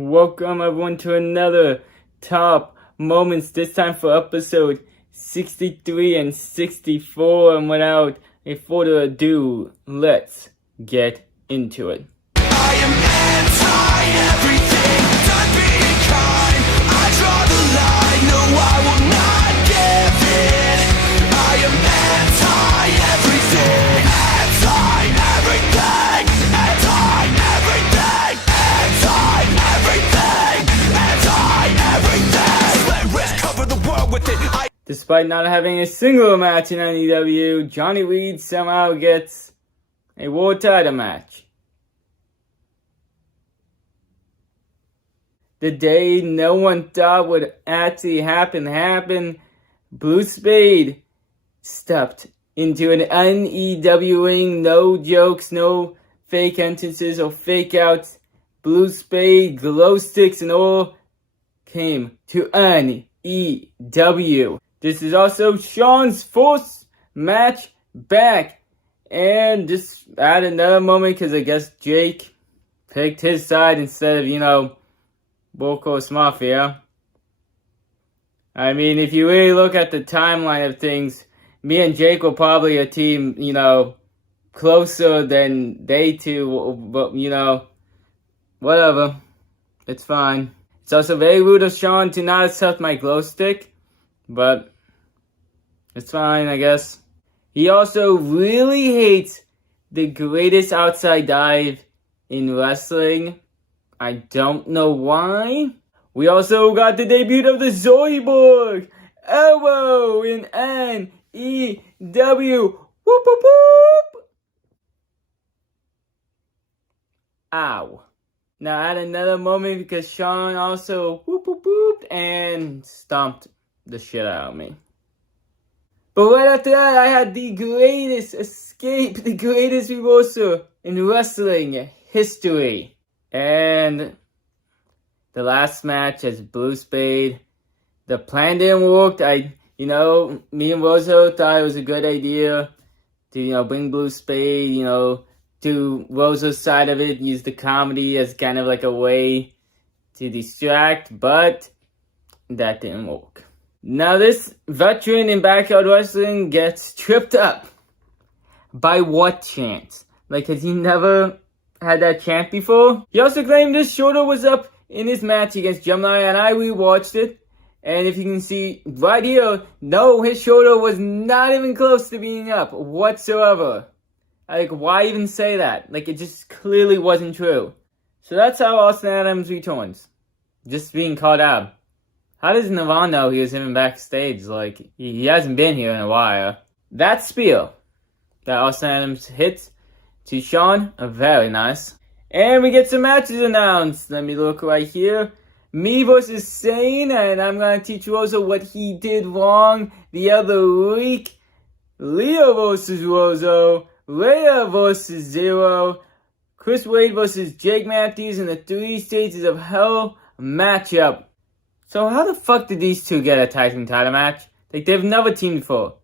Welcome everyone to another top moments, this time for episode 63 and 64. And without a further ado, let's get into it. I am anti-everything, done being kind. I draw the line, no I will not give in. I am anti-everything, anti-everything, anti-everything, anti-everything, anti-everything. Let risk cover the world with it. Despite not having a single match in N.E.W, Johnny Reed somehow gets a world title match. The day no one thought would actually happen. Blue Spade stepped into an N.E.W ring. No jokes, no fake entrances or fake outs. Blue Spade, glow sticks and all came to N.E.W. This is also Sean's first match back. And just add another moment because I guess Jake picked his side instead of, Gold Coast Mafia. I mean, if you really look at the timeline of things, me and Jake were probably a team, closer than they two, but, whatever. It's fine. It's also very rude of Sean to not accept my glow stick, but it's fine, I guess. He also really hates the greatest outside dive in wrestling. I don't know why. We also got the debut of the Zoidberg Arrow in N.E.W. Whoop, whoop, whoop. Ow. Now add another moment because Sean also whoop, whoop, whoop, and stomped the shit out of me. But right after that, I had the greatest escape, the greatest reversal in wrestling history. And the last match as Blue Spade, the plan didn't work. Me and Rosa thought it was a good idea to, bring Blue Spade, to Rosa's side of it, use the comedy as kind of like a way to distract, but that didn't work. Now this veteran in backyard wrestling gets tripped up. By what chance? Has he never had that chant before? He also claimed his shoulder was up in his match against Gemini, and I rewatched it. And if you can see right here, no, his shoulder was not even close to being up whatsoever. Why even say that? It just clearly wasn't true. So that's how Austin Adams returns. Just being called out. How does N.E.W know he was even backstage? He hasn't been here in a while. That spear that Austin Adams hits to Sean, very nice. And we get some matches announced. Let me look right here. Me versus Sane, and I'm going to teach Rosa what he did wrong the other week. Leo versus Rosa. Rhea versus Zero. Chris Wade versus Jake Matthews in the 3 Stages of Hell matchup. So how the fuck did these two get a tag team title match? They've never teamed before.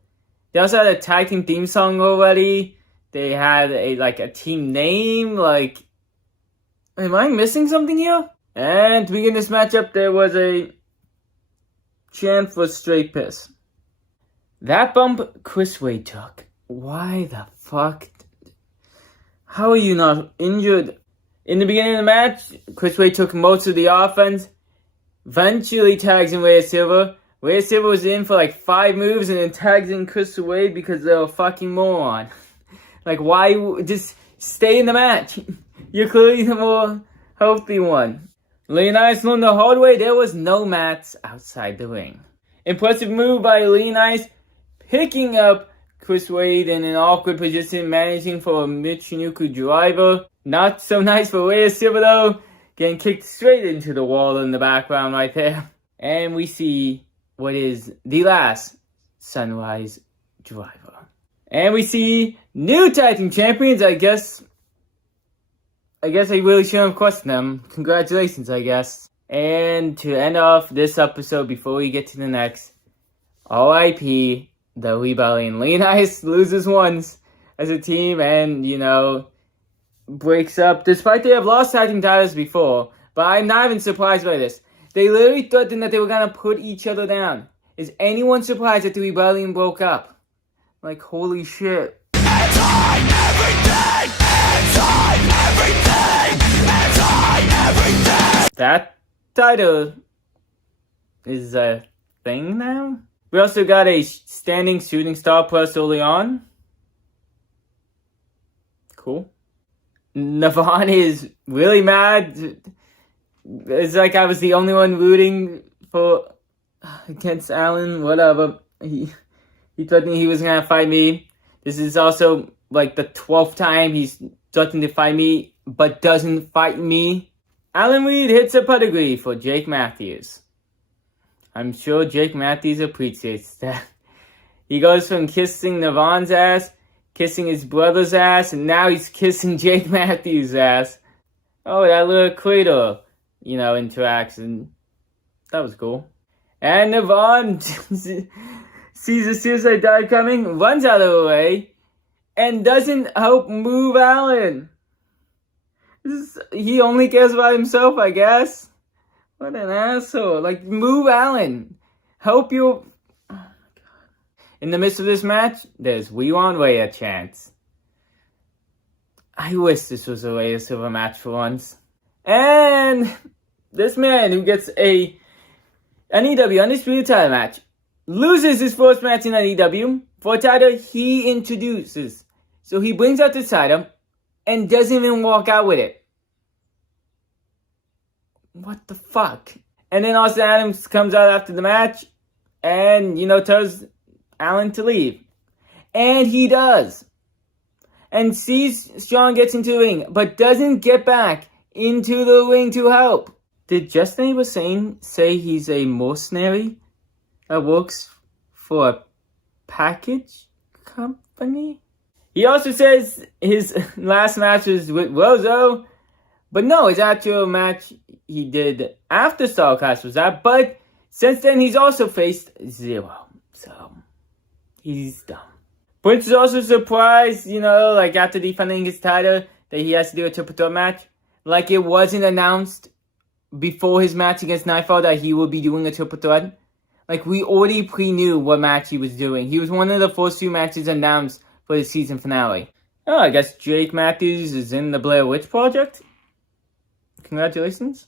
They also had a tag team theme song already. They had a team name, am I missing something here? And to begin this matchup, there was a chant for straight piss. That bump Chris Wade took. Why the fuck? How are you not injured? In the beginning of the match, Chris Wade took most of the offense. Eventually tags in Rhea Silver. Rhea Silver was in for 5 moves and then tags in Chris Wade because they're a fucking moron. Why just stay in the match? You're clearly the more healthy one. Leonidas learned the hard way. There was no mats outside the ring. Impressive move by Leonidas, picking up Chris Wade in an awkward position, managing for a Michinoku driver. Not so nice for Rhea Silver though. Getting kicked straight into the wall in the background right there. And we see what is the last Sunrise driver. And we see new tag team champions. I guess I really shouldn't have questioned them. Congratulations, I guess. And to end off this episode before we get to the next, R.I.P. the Rebellion. Leonidas loses once as a team and, breaks up. Despite they have lost tag team titles before, But I'm not even surprised by this. They literally thought that they were gonna put each other down. Is anyone surprised that the rebellion broke up? Like, holy shit. That title is a thing now? We also got a standing shooting star plus early on. Cool. Navon is really mad. It's like I was the only one rooting for against Alan. Whatever. He threatened he was gonna fight me. This is also like the 12th time he's threatened to fight me, but doesn't fight me. Alan Reed hits a pedigree for Jake Matthews. I'm sure Jake Matthews appreciates that. He goes from kissing Navon's ass, kissing his brother's ass, and now he's kissing Jake Matthews' ass. Oh, that little cradle, interaction. That was cool. And Navon sees a suicide dive coming, runs out of the way, and doesn't help move Alan. He only cares about himself, I guess. What an asshole. Like, move Alan. Help you. Oh my God. In the midst of this match, there's We Want Rhea chants. I wish this was a Rhea Silver match for once. And this man who gets a N.E.W. Undisputed title match loses his first match in N.E.W. for a title he introduces. So he brings out the title and doesn't even walk out with it. What the fuck? And then Austin Adams comes out after the match and, tells Alan to leave. And he does. And sees Sean gets into the ring, but doesn't get back into the ring to help. Did Justin Hussein say he's a mercenary that works for a package company? He also says his last match was with Rozo, but no, his actual match he did after Starcast was that. But since then, he's also faced Zero. So, he's dumb. Prince is also surprised, like after defending his title, that he has to do a triple threat match. Like it wasn't announced before his match against Nightfall that he would be doing a triple threat. Like we already pre-knew what match he was doing. He was one of the first few matches announced for the season finale. Oh, I guess Jake Matthews is in the Blair Witch Project. Congratulations.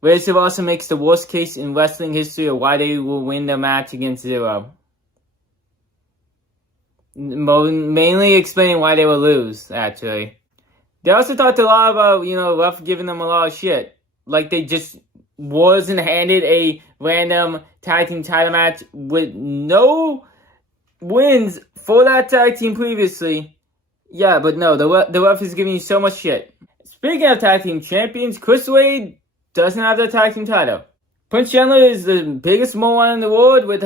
Razor also makes the worst case in wrestling history of why they will win the match against Zero. Mainly explaining why they will lose, actually. They also talked a lot about, Ruff giving them a lot of shit. Like they just wasn't handed a random tag team title match with no wins for that tag team previously. Yeah, but no, the Ruff is giving you so much shit. Speaking of tag team champions, Chris Wade doesn't have the tag team title. Prince Chandler is the biggest moron in the world with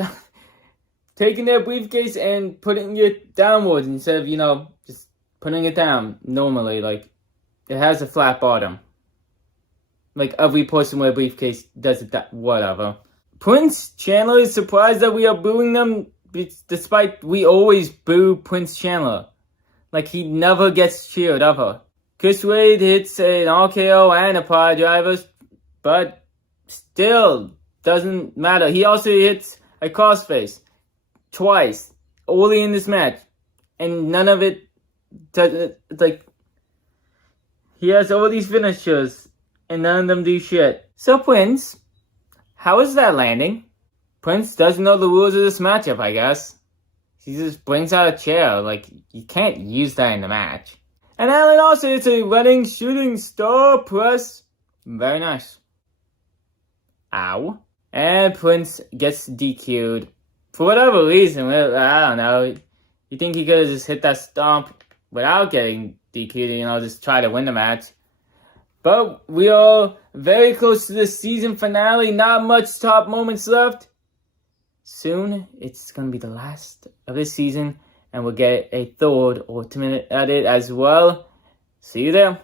taking their briefcase and putting it downwards instead of, just putting it down normally. Like, it has a flat bottom. Like, every person with a briefcase does it whatever. Prince Chandler is surprised that we are booing them despite we always boo Prince Chandler. Like, he never gets cheered ever. Chris Wade hits an RKO and a power driver, but still doesn't matter. He also hits a crossface twice early in this match, and none of it like he has all these finishers and none of them do shit. So Prince, how is that landing? Prince doesn't know the rules of this matchup, I guess. He just brings out a chair. Like, you can't use that in the match. And Alan also hits a running shooting star press. Very nice. Ow. And Prince gets DQ'd. For whatever reason, I don't know. You think he could have just hit that stomp without getting DQ'd, just try to win the match. But we are very close to the season finale. Not much top moments left. Soon, it's going to be the last of this season. And we'll get a third ultimate edit as well. See you there.